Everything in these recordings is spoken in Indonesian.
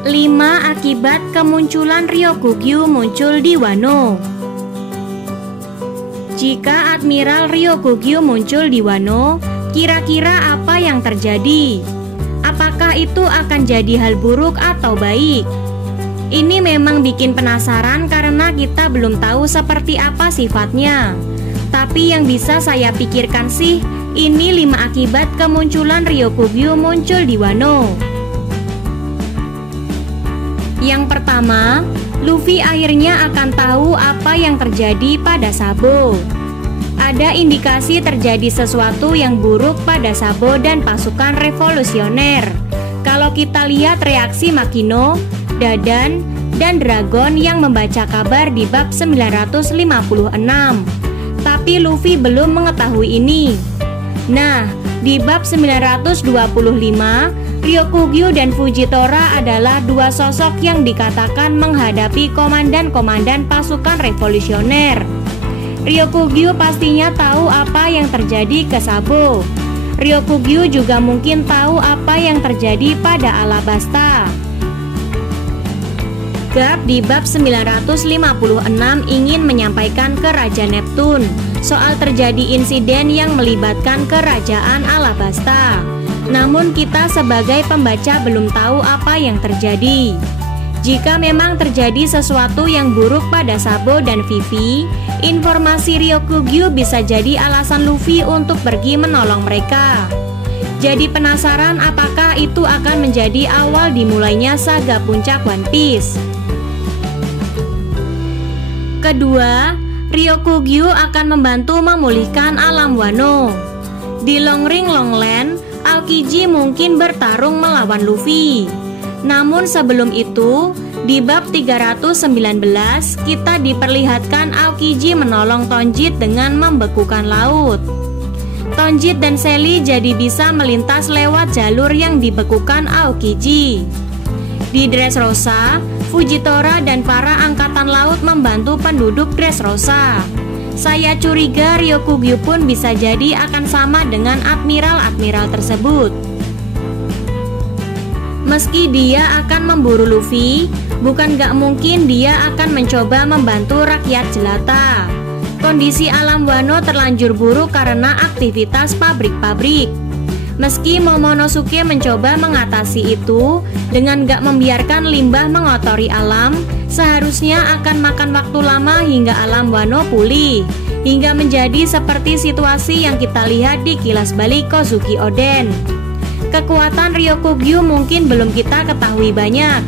5 akibat kemunculan Ryokugyu muncul di Wano. Jika Admiral Ryokugyu muncul di Wano, kira-kira apa yang terjadi? Apakah itu akan jadi hal buruk atau baik? Ini memang bikin penasaran karena kita belum tahu seperti apa sifatnya. Tapi yang bisa saya pikirkan sih, ini 5 akibat kemunculan Ryokugyu muncul di Wano. Yang pertama, Luffy akhirnya akan tahu apa yang terjadi pada Sabo. Ada indikasi terjadi sesuatu yang buruk pada Sabo dan pasukan revolusioner. Kalau kita lihat reaksi Makino, Dadan, dan Dragon yang membaca kabar di bab 956. Tapi Luffy belum mengetahui ini. Nah, di bab 925, Ryokugyu dan Fujitora adalah 2 sosok yang dikatakan menghadapi komandan-komandan pasukan revolusioner. Ryokugyu pastinya tahu apa yang terjadi ke Sabo. Ryokugyu juga mungkin tahu apa yang terjadi pada Alabasta. Garp di bab 956 ingin menyampaikan ke Raja Neptune soal terjadi insiden yang melibatkan kerajaan Alabasta. Namun kita sebagai pembaca belum tahu apa yang terjadi. Jika memang terjadi sesuatu yang buruk pada Sabo dan Vivi, informasi Ryokugyu bisa jadi alasan Luffy untuk pergi menolong mereka. Jadi penasaran apakah itu akan menjadi awal dimulainya saga puncak One Piece. Kedua, Ryokugyu akan membantu memulihkan alam Wano. Di Long Ring Longland, Aokiji mungkin bertarung melawan Luffy. Namun sebelum itu, di bab 319 kita diperlihatkan Aokiji menolong Tonjit dengan membekukan laut. Tonjit dan Sally jadi bisa melintas lewat jalur yang dibekukan Aokiji. Di Dressrosa, Fujitora dan para angkatan laut membantu penduduk Dressrosa. Saya curiga Ryokugyu pun bisa jadi akan sama dengan admiral-admiral tersebut. Meski dia akan memburu Luffy, bukan gak mungkin dia akan mencoba membantu rakyat jelata. Kondisi alam Wano terlanjur buruk karena aktivitas pabrik-pabrik. Meski Momonosuke mencoba mengatasi itu dengan gak membiarkan limbah mengotori alam, seharusnya akan makan waktu lama hingga alam Wano pulih, hingga menjadi seperti situasi yang kita lihat di kilas balik Kozuki Oden. Kekuatan Ryokugyu mungkin belum kita ketahui banyak,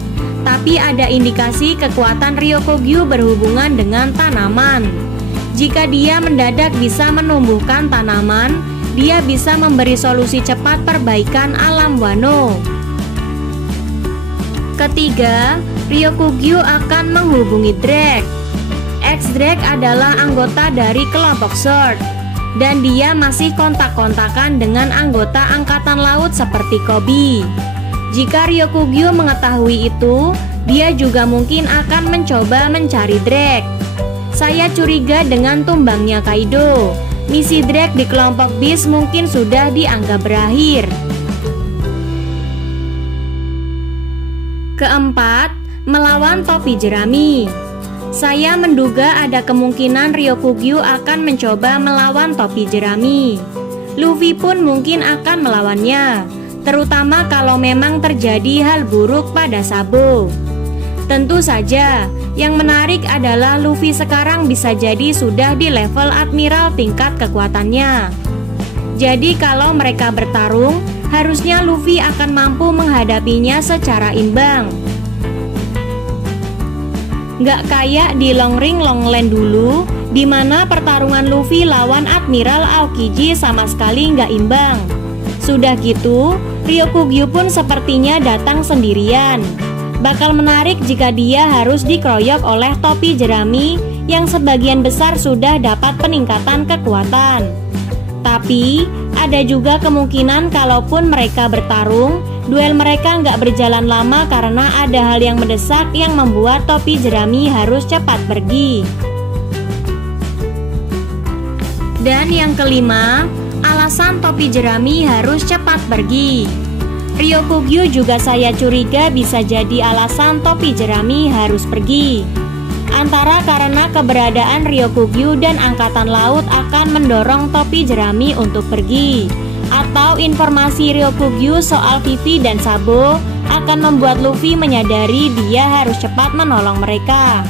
tapi ada indikasi kekuatan Ryokugyu berhubungan dengan tanaman. Jika dia mendadak bisa menumbuhkan tanaman, dia bisa memberi solusi cepat perbaikan alam Wano. Ketiga, Ryokugyu akan menghubungi Drake. X-Drake adalah anggota dari kelompok Sword, dan dia masih kontak-kontakan dengan anggota angkatan laut seperti Kobe. Jika Ryokugyu mengetahui itu, dia juga mungkin akan mencoba mencari Drake. Saya curiga dengan tumbangnya Kaido, misi Drake di kelompok Beast mungkin sudah dianggap berakhir. Keempat, melawan topi jerami. Saya menduga ada kemungkinan Ryokugyu akan mencoba melawan topi jerami. Luffy pun mungkin akan melawannya, terutama kalau memang terjadi hal buruk pada Sabo. Tentu saja, yang menarik adalah Luffy sekarang bisa jadi sudah di level admiral tingkat kekuatannya. Jadi kalau mereka bertarung, harusnya Luffy akan mampu menghadapinya secara imbang. Nggak kayak di Long Ring Longland dulu, di mana pertarungan Luffy lawan Admiral Aokiji sama sekali nggak imbang. Sudah gitu, Ryokugyu pun sepertinya datang sendirian. Bakal menarik jika dia harus dikeroyok oleh topi jerami yang sebagian besar sudah dapat peningkatan kekuatan. Tapi, ada juga kemungkinan kalaupun mereka bertarung, duel mereka nggak berjalan lama karena ada hal yang mendesak yang membuat topi jerami harus cepat pergi. Dan yang kelima, alasan topi jerami harus cepat pergi. Ryokugyu juga saya curiga bisa jadi alasan topi jerami harus pergi. Antara karena keberadaan Ryokugyu dan Angkatan Laut akan mendorong topi jerami untuk pergi, atau informasi Ryokugyu soal Vivi dan Sabo akan membuat Luffy menyadari dia harus cepat menolong mereka.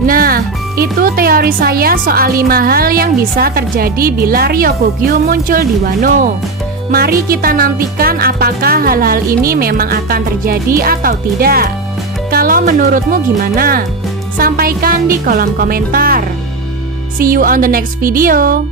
Nah, itu teori saya soal 5 hal yang bisa terjadi bila Ryokugyu muncul di Wano. Mari kita nantikan apakah hal-hal ini memang akan terjadi atau tidak. Kalau menurutmu gimana? Sampaikan di kolom komentar. See you on the next video.